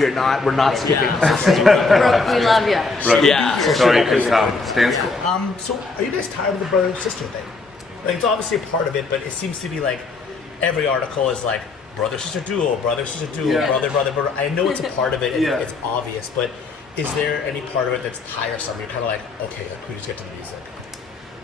we're not skipping. Brooke, we love you. Brooke, Yeah. Sorry, because Stan's cool. So are you guys tired of the brother and sister thing? Like, it's obviously a part of it, but it seems to be like every article is like brother sister duo, brother sister duo, Yeah. brother. I know it's a part of it and Yeah. it's obvious, but is there any part of it that's tiresome? You're kind of like, okay, we just get to the music.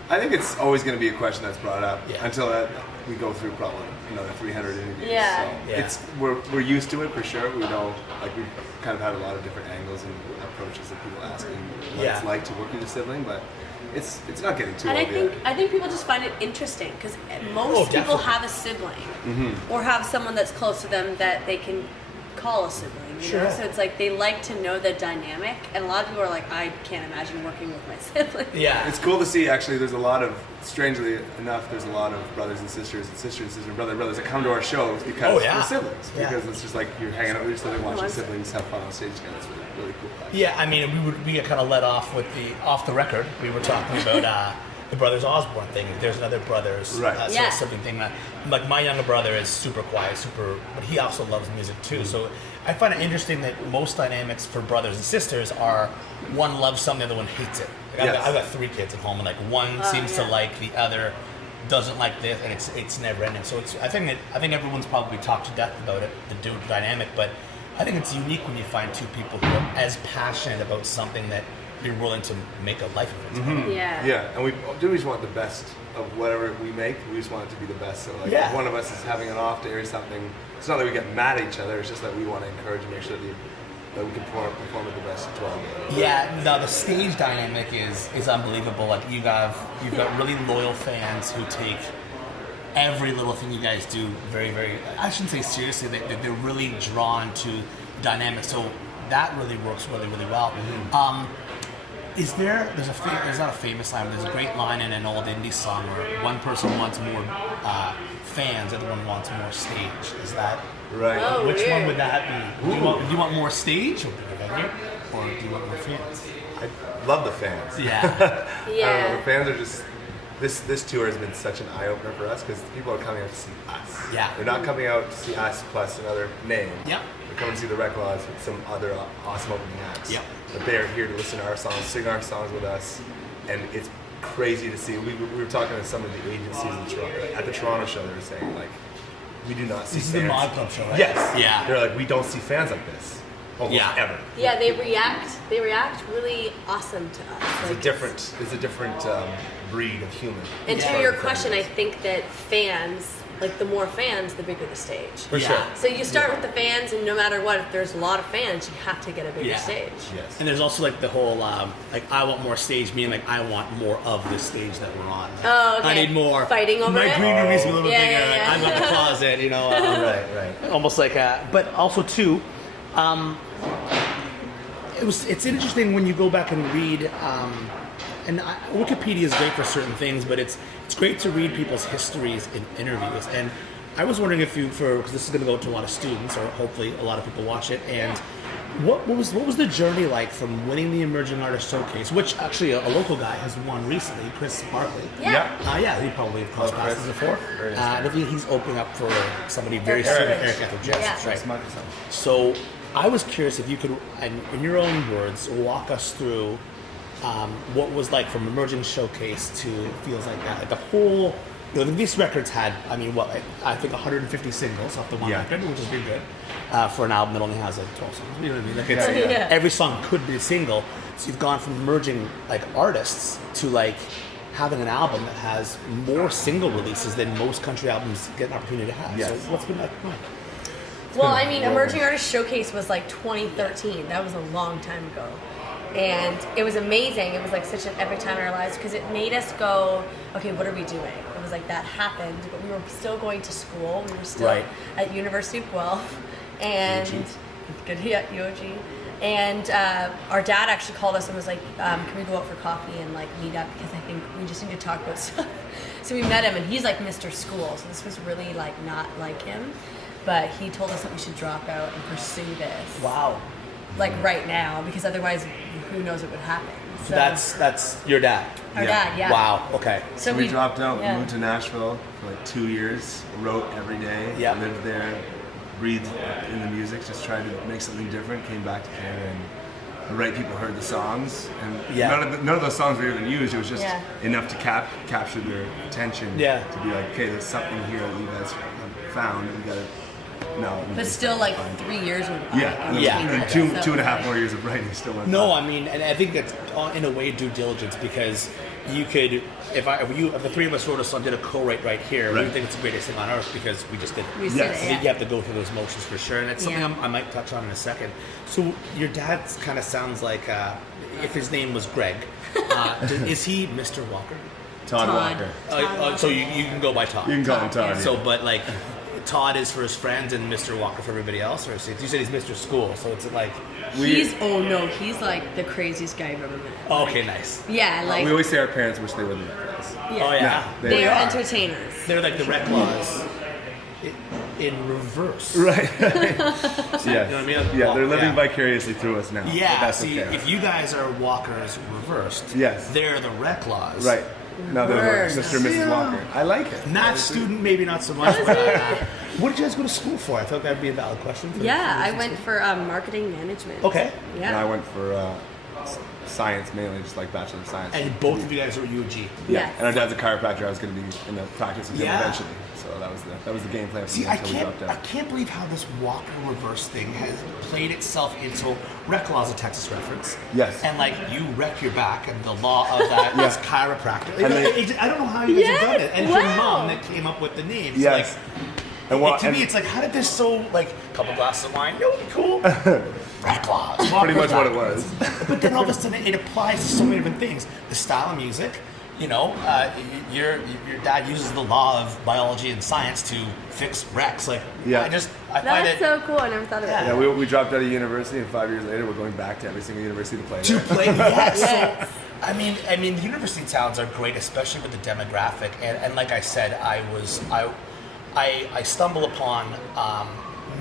I think it's always going to be a question that's brought up until we go through probably another 300 interviews. Yeah. So Yeah. it's we're used to it for sure. We know, like, we've kind of had a lot of different angles and approaches of people asking what it's like to work with a sibling, but it's not getting too And old yet. I think people just find it interesting because most people have a sibling or have someone that's close to them that they can call a sibling. You know? So it's like they like to know the dynamic, and a lot of people are like, I can't imagine working with my sibling. Yeah. It's cool to see, actually. There's a lot of, strangely enough, there's a lot of brothers and sisters and brothers that come to our shows because we're siblings. Because it's just like you're hanging out with your sibling, watching siblings have fun on stage together. It's really cool. Yeah, I mean, we got kind of let off with off the record. We were talking about the Brothers Osborne thing. There's another brothers sibling thing. Like, my younger brother is super quiet, but he also loves music too. So I find it interesting that most dynamics for brothers and sisters are one loves something, the other one hates it. Like, I've got 3 kids at home, and like one seems to like, the other doesn't like this, and it's never ending. So I think everyone's probably talked to death about it, the dude dynamic, but I think it's unique when you find 2 people who are as passionate about something that you're willing to make a life of it. Mm-hmm. Yeah, and we just want the best of whatever we make. We just want it to be the best. So like, if one of us is having an off day or something, it's not that we get mad at each other. It's just that we want to encourage and make sure that we can perform at the best as well. Yeah, no, the stage dynamic is unbelievable. Like, you've got really loyal fans who take every little thing you guys do very, very, I shouldn't say seriously, they're really drawn to dynamic. So that really works really, really well. There's not a famous line, but there's a great line in an old indie song where one person wants more fans, the other one wants more stage. Is that right? Oh, Which weird. one would that be? Do you want more stage or bigger venue, or do you want more fans? I love the fans. Yeah. Yeah. The fans are just. This tour has been such an eye-opener for us because people are coming out to see us. Yeah. They're not coming out to see us plus another name. Yep. They're coming to see the Reklaws with some other awesome opening acts. Yep. But they're here to listen to our songs, sing our songs with us, and it's crazy to see. We were talking to some of the agencies in Toronto. At the Toronto show, they were saying, like, we do not see This is fans. the Mod Club show, right? Yes. Yeah. They're like, we don't see fans like this. Almost ever. Yeah, they react really awesome to us. It's a different breed of human. And to your question, I think that fans, like, the more fans, the bigger the stage. For sure. So you start with the fans, and no matter what, if there's a lot of fans, you have to get a bigger stage. Yes. And there's also like the whole like, I want more stage, meaning like I want more of the stage that we're on. Like, Oh, okay. I need more. Fighting over My it? green room needs to be a little bit Yeah, bigger. yeah, Like, yeah. I've got the closet, you know. Right. Almost like but also too, it's interesting when you go back and read. Wikipedia is great for certain things, but it's great to read people's histories in interviews. And I was wondering if because this is going to go to a lot of students, or hopefully a lot of people watch it, and what was the journey like from winning the Emerging Artist Showcase, which actually a local guy has won recently, Chris Barkley. Yeah. He probably crossed Chris. paths before. Very I think he's opening up for somebody very soon, Eric Etheridge. Yeah. Right. So I was curious if you could, in your own words, walk us through what was like from Emerging Showcase to Feels Like That. Like the whole, these records had, I think 150 singles off the one record, which is pretty good for an album that only has like 12 songs. You know what I mean? Like every song could be a single. So you've gone from emerging like artists to like having an album that has more single releases than most country albums get an opportunity to have. Yes. So what's been like? Well, I mean, Emerging Artist Showcase was like 2013. That was a long time ago. And it was amazing. It was like such an epic time in our lives because it made us go, okay, what are we doing? It was like that happened, but we were still going to school. We were still at University of Guelph. And UOG. And our dad actually called us and was like, can we go out for coffee and like meet up? Because I think we just need to talk about stuff. So we met him, and he's like Mr. School. So this was really like not like him. But he told us that we should drop out and pursue this. Wow. Like right now, because otherwise, who knows what would happen. So that's your dad. Our dad, yeah. Wow. Okay. So we dropped out, moved to Nashville for like 2 years, wrote every day, lived there, breathed in the music, just tried to make something different, came back to Canada, and the right people heard the songs, and none of those songs were even used. It was just enough to capture their attention to be like, okay, there's something here that you guys have found, and we gotta. No, but still, like 3 years went by. And two and a half more years of writing still went by. No, I mean, and I think that's in a way due diligence, because you could, if the three of us wrote a song, did a co-write right here, we would think it's the greatest thing on earth because we just did it. We did it, I think you have to go through those motions for sure, and it's something I might touch on in a second. So your dad kind of sounds like, if his name was Greg, is he Mr. Walker? Todd Walker. So you can go by Todd. You can call him Todd. So, but like, Todd is for his friends and Mr. Walker for everybody else, or you said he's Mr. School, so it's like he's like the craziest guy I've ever met. Oh, okay, nice. Yeah, like we always say our parents wish they were the Reklaws. Yeah. Oh yeah, they are entertainers. They're like the Reklaws in reverse. Right. So, you know what I mean? Yeah, they're living vicariously through us now. Yeah. That's if you guys are Walkers reversed, they're the Reklaws. Right. No, they're Mr. and Mrs. Walker. I like it. Not student, maybe not so much. But, what did you guys go to school for? I thought that would be a valid question. I went for marketing management. Okay. Yeah. And I went for science, mainly just like Bachelor of Science. And both of you guys are at UG. Yeah. Yes. And our dad's a chiropractor. I was going to be in the practice with him eventually. So that was the game plan for me until we dropped out. I can't believe how this Walker reverse thing has played itself into Reklaws, a Texas reference. Yes. And like you wreck your back, and the law of that is chiropractic. I don't know how you guys have done it. And it's your mom that came up with the name. So yes. To me, it's like, how did this a couple glasses of wine? It would be cool. Reklaws. Pretty much what it was. But then all of a sudden, it applies to so many different things. The style of music. You know, your dad uses the law of biology and science to fix wrecks. I find it That's so cool. I never thought of it. Yeah, we dropped out of university, and 5 years later, we're going back to every single university to play. Yes. Yes. I mean, university towns are great, especially with the demographic. And like I said, I stumble upon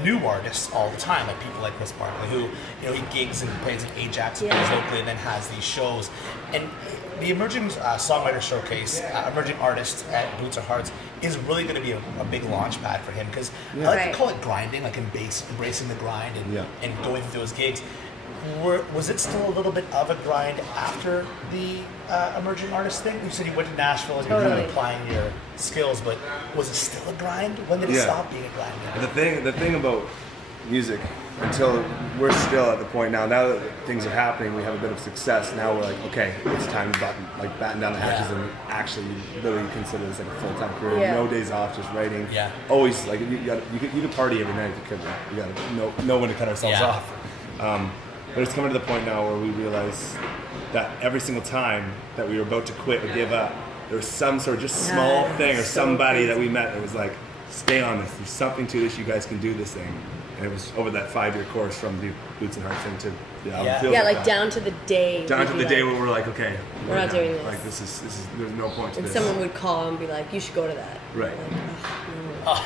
new artists all the time, like people like Chris Barkley, who he gigs and plays in Ajax and plays locally, and then has these shows. And the Emerging Songwriter Showcase, Emerging Artists at Boots or Hearts, is really going to be a big launch pad for him, because I like to call it grinding, like embracing the grind and going through those gigs. Was it still a little bit of a grind after the Emerging Artist thing? You said you went to Nashville and you were kind of applying your skills, but was it still a grind? When did it stop being a grind? The thing about music, until we're still at the point now that things are happening, we have a bit of success. Now we're like, okay, it's time to batten down the hatches and actually literally consider this like a full-time career. Yeah. No days off, just writing. Yeah. Always you could party every night if you could. You got to know when to cut ourselves off. But it's coming to the point now where we realize that every single time that we were about to quit or give up, there was some sort of just small thing or somebody that we met that was like, stay on this. There's something to this. You guys can do this thing. And it was over that 5-year course from the Boots and Hearts thing to the album. Like down to the day. Down to the day where we're like, okay, we're not doing this. Like this is there's no point to and this. someone would call and be like, you should go to that. Right. Like,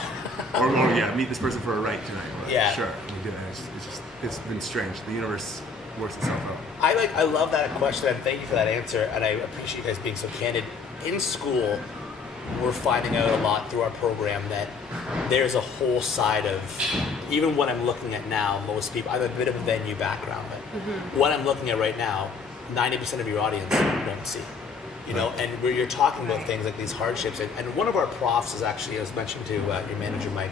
or meet this person for a write tonight. Like, sure. It's been strange. The universe works itself out. I love that question, and thank you for that answer, and I appreciate you guys being so candid. In school, we're finding out a lot through our program that there's a whole side of, even what I'm looking at now, most people, I have a bit of a venue background, but what I'm looking at right now, 90% of your audience won't see. And where you're talking about things like these hardships, and one of our profs is actually, I was mentioning to your manager, Mike,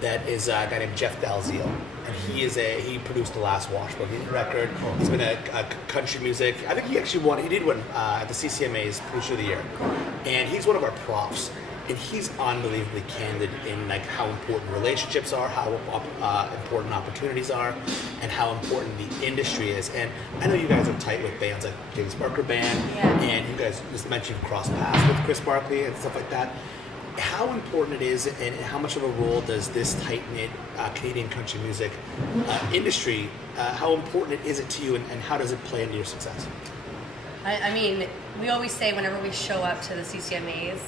that is a guy named Jeff Dalziel, and he produced the last Washboard record. He's been a country music. I think he did win at the CCMA's Producer of the Year, and he's one of our profs, and he's unbelievably candid in like how important relationships are, how important opportunities are, and how important the industry is. And I know you guys are tight with bands like James Barker Band, and you guys just mentioned you've crossed paths with Chris Barkley and stuff like that. How important it is, and how much of a role does this tight-knit Canadian country music industry, how important is it to you, and how does it play into your success? I mean, we always say whenever we show up to the CCMAs,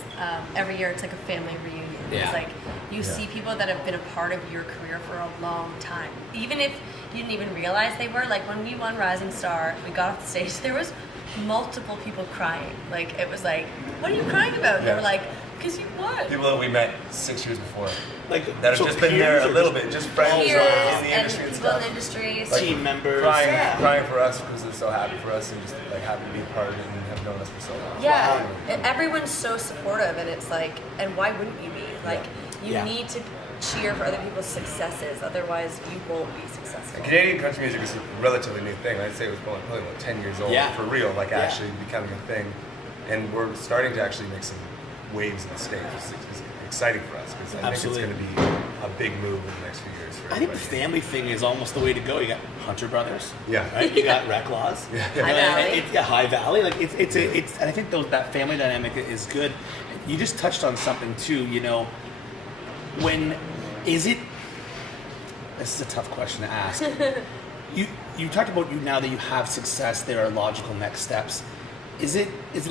every year it's like a family reunion. Yeah. It's like you see people that have been a part of your career for a long time. Even if you didn't even realize they were, like when we won Rising Star, we got off the stage, there was multiple people crying. Like, it was like, what are you crying about? They were like, Because you won. People that we met 6 years before. Like that have just been there a little bit, just friends in the industry and stuff. Like, team members. Crying for us because they're so happy for us and just like happy to be a part of it and have known us for so long. Yeah, everyone's so supportive, and it's like, and why wouldn't you be? Like, you need to cheer for other people's successes, otherwise you won't be successful. And Canadian country music is a relatively new thing. I'd say it was probably about 10 years old for real, like actually becoming a thing. And we're starting to actually make some waves in the States. It's exciting for us because I think it's going to be a big move in the next few years. For I think the family thing is almost the way to go. You got Hunter Brothers, right? You got Reklaws, High Valley. Like it's and I think that family dynamic is good. You just touched on something too. You know, when is it? This is a tough question to ask. You talked about now that you have success, there are logical next steps. Is it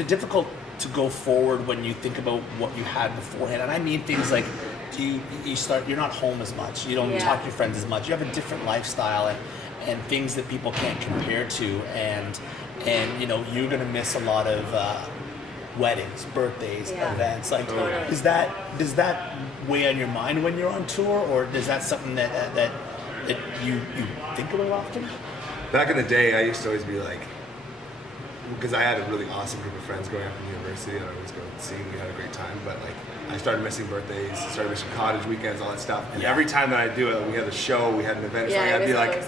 difficult to go forward when you think about what you had beforehand? And I mean things like, you're not home as much, you don't talk to your friends as much, you have a different lifestyle and things that people can't compare to, and you know, you're gonna miss a lot of weddings, birthdays, events. Like, does that weigh on your mind when you're on tour, or is that something that you think about often? Back in the day, I used to always be like, because I had a really awesome group of friends growing up in university that I always go and see, and we had a great time, but like I started missing birthdays, started missing cottage weekends, all that stuff, and every time that I do it, we had a show, we had an event, I'd be like,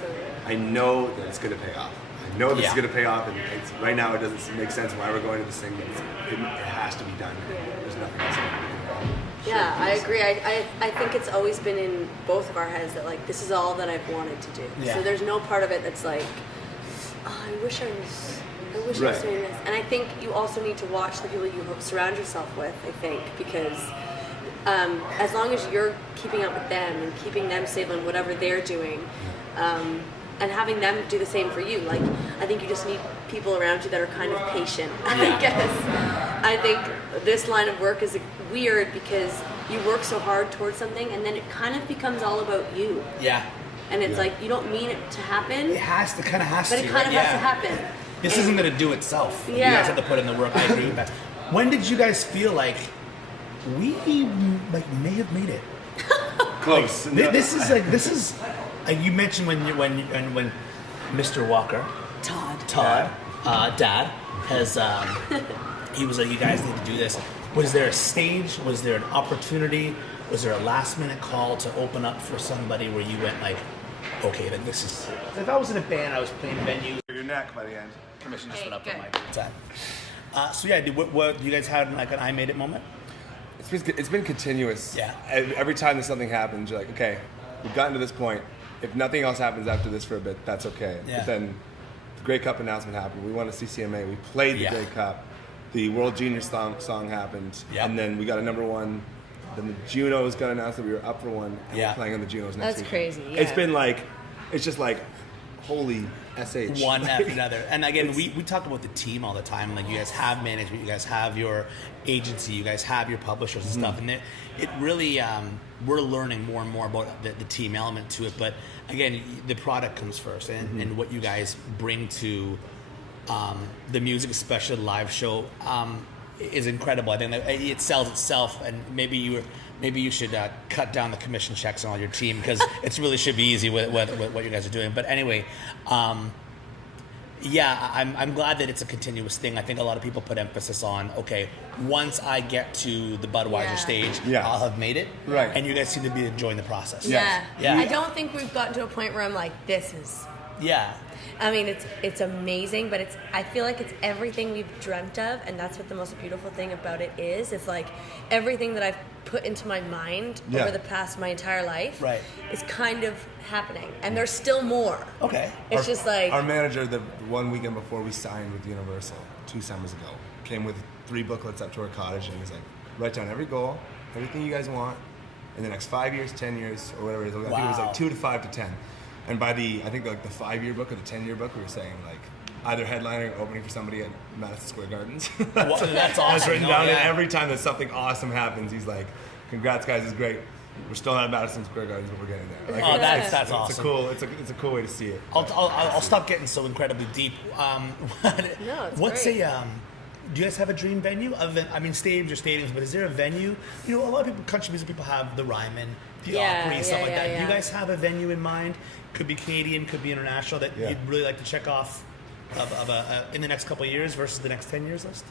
I know that it's going to pay off. I know this is going to pay off, and right now it doesn't make sense why we're going to this thing, but it has to be done. There's nothing else that we can do. Yeah, I agree. I think it's always been in both of our heads that like, this is all that I've wanted to do. So there's no part of it that's like, oh, I wish I was doing this. And I think you also need to watch the people you surround yourself with, I think, because as long as you're keeping up with them and keeping them safe on whatever they're doing, and having them do the same for you, like, I think you just need people around you that are kind of patient, I guess. I think this line of work is weird because you work so hard towards something and then it kind of becomes all about you. Yeah. And it's like, you don't mean it to happen. It has to, kind of has to. But it kind of has to happen. This isn't going to do itself. You guys have to put in the work. I agree with that. When did you guys feel like we may have made it? Close. This is you mentioned when Mr. Walker, Todd, Dad has he was like, you guys need to do this. Was there a stage? Was there an opportunity? Was there a last minute call to open up for somebody where you went like, okay, then this is. If I was in a band, I was playing venues. Your neck by the end. Commission just went up for my time. So yeah, what you guys had like an I made it moment? It's been continuous. Yeah. Every time that something happens, you're like, okay, we've gotten to this point. If nothing else happens after this for a bit, that's okay. Yeah. But then the Grey Cup announcement happened. We won a CCMA. We played the Grey Cup. The World Junior song happened. Yep. And then we got a #1. Then the Junos got announced that we were up for one. And we're playing on the Junos next week. That's crazy. Yeah. It's been like, it's just like, holy SH. One after another. And again, we talk about the team all the time. Like, you guys have management, you guys have your agency, you guys have your publishers and stuff. And it really, we're learning more and more about the team element to it. But again, the product comes first, and what you guys bring to the music, especially the live show, is incredible. I think that it sells itself, and maybe you should cut down the commission checks on all your team, because it really should be easy with what you guys are doing. But anyway, I'm glad that it's a continuous thing. I think a lot of people put emphasis on, okay, once I get to the Budweiser stage, I'll have made it. Right. And you guys seem to be enjoying the process. Yeah. Yeah. I don't think we've gotten to a point where I'm like, this is. Yeah. I mean, it's amazing, but I feel like it's everything we've dreamt of, and that's what the most beautiful thing about it is. It's like everything that I've put into my mind over the past my entire life is kind of happening, and there's still more. Okay. It's just like our manager, the one weekend before we signed with Universal 2 summers ago, came with 3 booklets up to our cottage, and he's like, write down every goal, everything you guys want in the next 5 years, 10 years, or whatever it is. I think it was like 2 to 5 to 10. And by the 5-year book or the 10-year book, we were saying like either headlining or opening for somebody at Madison Square Gardens. That's awesome. written down, and every time that something awesome happens, he's like, "Congrats, guys! It's great. We're still not at Madison Square Gardens, but we're getting there." Like, that's awesome. It's a cool way to see it. I'll stop getting so incredibly deep. No, it's what's great. do you guys have a dream venue? Other than, I mean, stadiums are stadiums, but is there a venue? You know, a lot of people, country music people have the Ryman, the Opry, stuff like that. Do you guys have a venue in mind? Could be Canadian, could be international, that you'd really like to check off in the next couple of years versus the next 10 years list?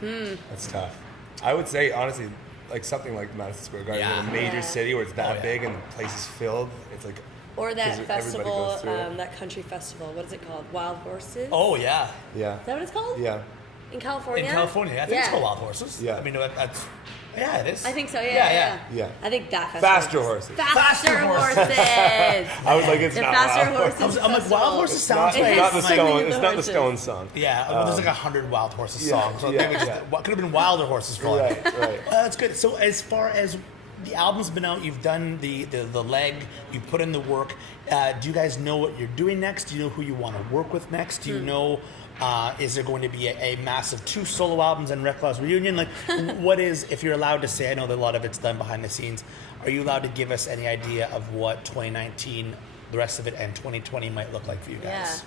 That's tough. I would say, honestly, like something like Madison Square Garden, in a major city where it's that big and the place is filled. It's like, or that festival, that country festival. What is it called? Wild Horses? Oh, yeah. Yeah. Is that what it's called? Yeah. In California? In California, I think it's called Wild Horses. Yeah. I mean, that's... Yeah, it is. I think so, Yeah. I think that festival. Faster horses. Faster horses. I was like, it's the not Faster Wild Horses. I'm like, Wild Horses sounds It's like... not the Stone song. Yeah, there's like 100 Wild Horses songs. So maybe what could have been Wilder Horses for Right. That's good. So as far as the album's been out, you've done the leg, you've put in the work. Do you guys know what you're doing next? Do you know who you want to work with next? Do you know... is there going to be a massive 2 solo albums and Reklaws reunion? Like, what is, if you're allowed to say, I know that a lot of it's done behind the scenes, are you allowed to give us any idea of what 2019, the rest of it, and 2020 might look like for you guys?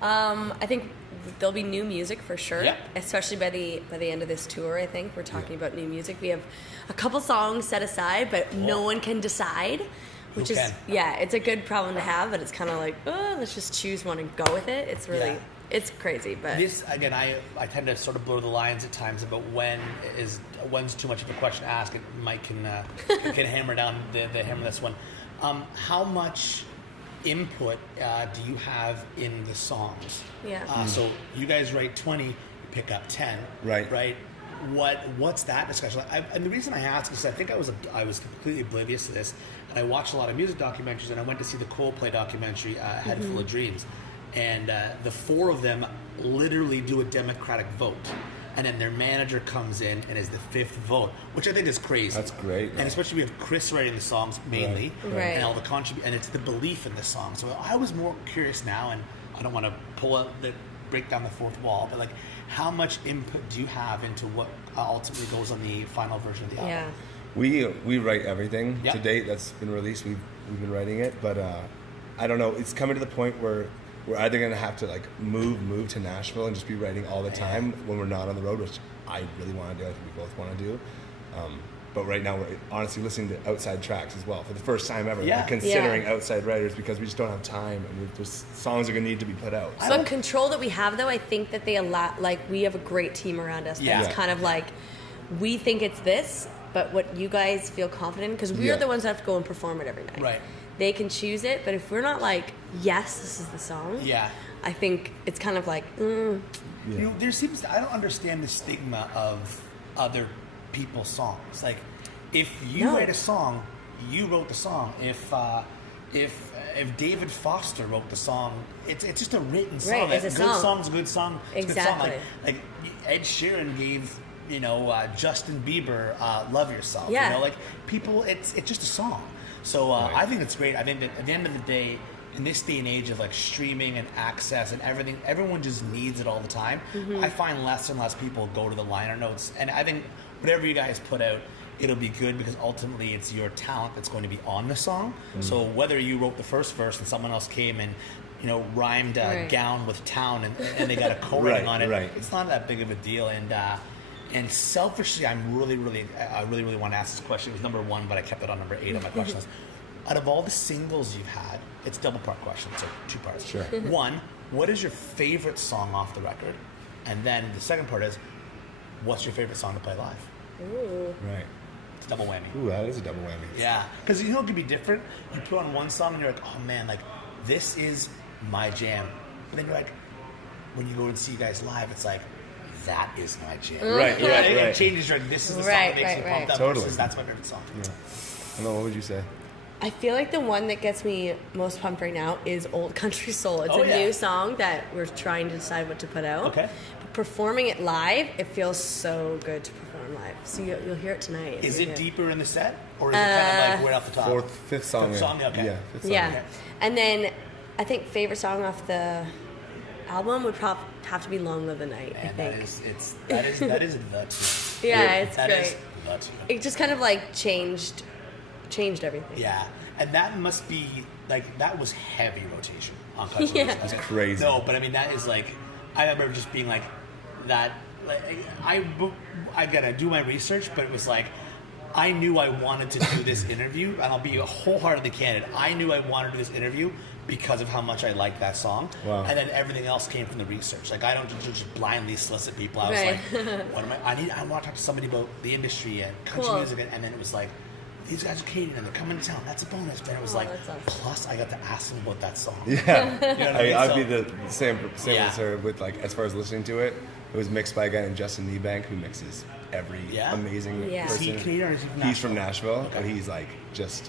Yeah. I think there'll be new music for sure, Yep. especially by the end of this tour. I think we're talking about new music. We have a couple songs set aside, but no one can decide. Which is, it's a good problem to have, but it's kind of like, let's just choose one and go with it. It's really... It's crazy, but this again, I tend to sort of blur the lines at times about when's too much of a question to ask. Mike can hammer down the hammer this one. How much input do you have in the songs? Yeah. So you guys write 20, you pick up 10. Right. What's that discussion like? And the reason I ask is I think I was completely oblivious to this, and I watched a lot of music documentaries, and I went to see the Coldplay documentary, Head Full of Dreams. And the 4 of them literally do a democratic vote. And then their manager comes in and is the 5th vote, which I think is crazy. That's great. And especially we have Chris writing the songs mainly. Right. And all the and it's the belief in the song. So I was more curious now, and I don't want to break down the 4th wall, but like, how much input do you have into what ultimately goes on the final version of the album? Yeah. We write everything to date that's been released. We've been writing it, but I don't know. It's coming to the point where we're either going to have to like move to Nashville and just be writing all the time when we're not on the road, which I really want to do. I think we both want to do. But right now we're honestly listening to outside tracks as well for the first time ever. We're considering outside writers because we just don't have time, and there's songs are going to need to be put out. So control that we have, though, I think that they allow, like, we have a great team around us. That's kind of like, we think it's this, but what you guys feel confident in, because we are the ones that have to go and perform it every night. Right. They can choose it, but if we're not like, yes, this is the song, I think it's kind of like, You know, there seems I don't understand the stigma of other people's songs. Like, if you write a song, you wrote the song. If David Foster wrote the song, it's just a written song. Right, it's a good song. Song's a good song. It's Exactly. a good song. Like Ed Sheeran gave Justin Bieber "Love Yourself." Yeah. You know, like people, it's just a song. So I think it's great. I think that at the end of the day, in this day and age of like streaming and access and everything, everyone just needs it all the time. I find less and less people go to the liner notes, and I think whatever you guys put out, it'll be good because ultimately it's your talent that's going to be on the song. So whether you wrote the first verse and someone else came and rhymed gown with town and they got a co-writing on it, it's not that big of a deal. And selfishly, I really want to ask this question. It was number 1, but I kept it on number 8 on my question list. Out of all the singles you've had, it's a double part question, so 2 parts. Sure. 1, what is your favorite song off the record? And then the second part is, what's your favorite song to play live? ooh. Right. It's a double whammy. Ooh, that is a double whammy. Yeah, because it can be different. You put on one song and you're like, oh man, like this is my jam. But then you're like, when you go and see you guys live, it's like, that is my jam. Right. It changes your, this is the song that makes me pumped up. Totally. Versus, that's my favorite song. Yeah. I know, what would you say? I feel like the one that gets me most pumped right now is Old Country Soul. It's a new song that we're trying to decide what to put out. Okay. But performing it live, it feels so good to perform live. So you'll hear it tonight. Is it deeper in the set? Or is it kind of like right off the top? Fifth song. Fifth song, okay. Yeah, fifth song. Yeah. And then I think favorite song off the album would probably have to be Long Live the Night, Man, I think. that is the tune. Yeah, it's that great. Is the tune. It just kind of like changed everything. Yeah, and that must be like that was heavy rotation on Country Music. That's crazy. No, but I mean that is like I remember just being like that I do my research, but it was like, I knew I wanted to do this interview, and I'll be wholeheartedly candid. I knew I wanted to do this interview because of how much I liked that song. Wow. And then everything else came from the research. Like, I don't just blindly solicit people. I was Right. like, what am I want to talk to somebody about the industry and country music, and then it was like, these guys are Canadian and they're coming to town. That's a bonus. And it was like, that's awesome. plus I got to ask them about that song. Yeah. You know what I mean? I'd So- be the same Yeah. as her with, like, as far as listening to it. It was mixed by a guy named Justin Niebank, who mixes every amazing Yeah. person. Is he Canadian or is he from He's from Nashville, Okay. and he's like just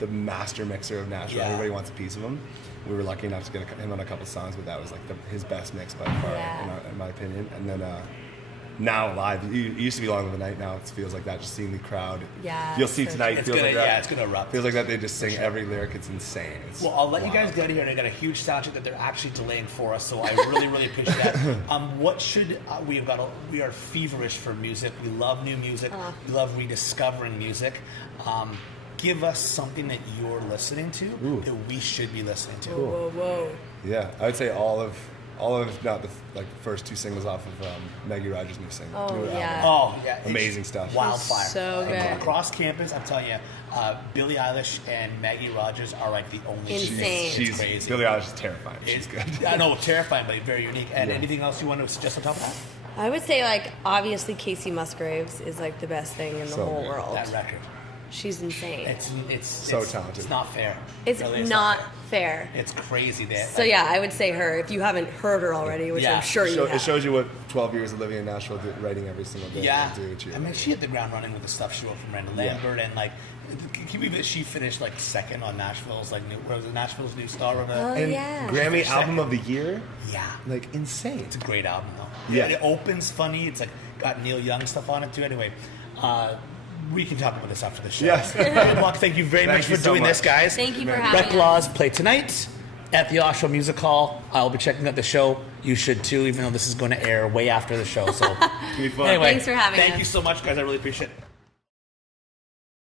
the master mixer of Nashville. Yeah. Everybody wants a piece of him. We were lucky enough to get him on a couple songs, but that was like his best mix by far, in my opinion. And then now live, it used to be Long Live the Night. Now it feels like that. Just seeing the crowd. Yeah, You'll see so tonight. It's Feels gonna, like that. yeah, it's gonna erupt. Feels like that. They just sing every lyric. It's insane. It's Well, I'll let you wild. guys get out of here, and I got a huge sound check that they're actually delaying for us, so I really appreciate that. What should we are feverish for music. We love new music. We love rediscovering music. Give us something that you're listening to that we should be listening to. Whoa. Yeah, I would say all of not the first two singles off of Maggie Rogers' new single. Oh, new yeah. album. Oh, yeah. Amazing stuff. Wildfire. So good. Across campus, I'm telling you, Billie Eilish and Maggie Rogers are like the only Insane. She's crazy. Billie Eilish is terrifying. She's good. I know, terrifying, but very unique. And anything else you want to suggest on top of that? I would say, like, obviously Casey Musgraves is like the best thing in the So whole good. world. That record. She's insane. It's So talented. It's not fair. It's Really, not fair. It's crazy that. So yeah, I would say her. If you haven't heard her already, which Yeah. I'm sure you It have. shows you what 12 years of living in Nashville, writing every single day. Yeah, will do to you. I mean, she hit the ground running with the stuff she wrote from Randall Lambert, and like, can you believe that she finished like second on Nashville's Nashville's New Star of Oh, and yeah. Grammy Second. Album of the Year, Yeah, like insane. it's a great album though. Yeah. It opens funny. It's like got Neil Young stuff on it too. Anyway, we can talk about this after the show. Yes. Good luck. Thank you very Thank much you for so doing this, much. guys. Thank you for having us. Reklaws play tonight at the Oshawa Music Hall. I'll be checking out the show. You should too, even though this is going to air way after the show. So It's gonna be fun. anyway, Thanks for having thank us. you so much, guys. I really appreciate it.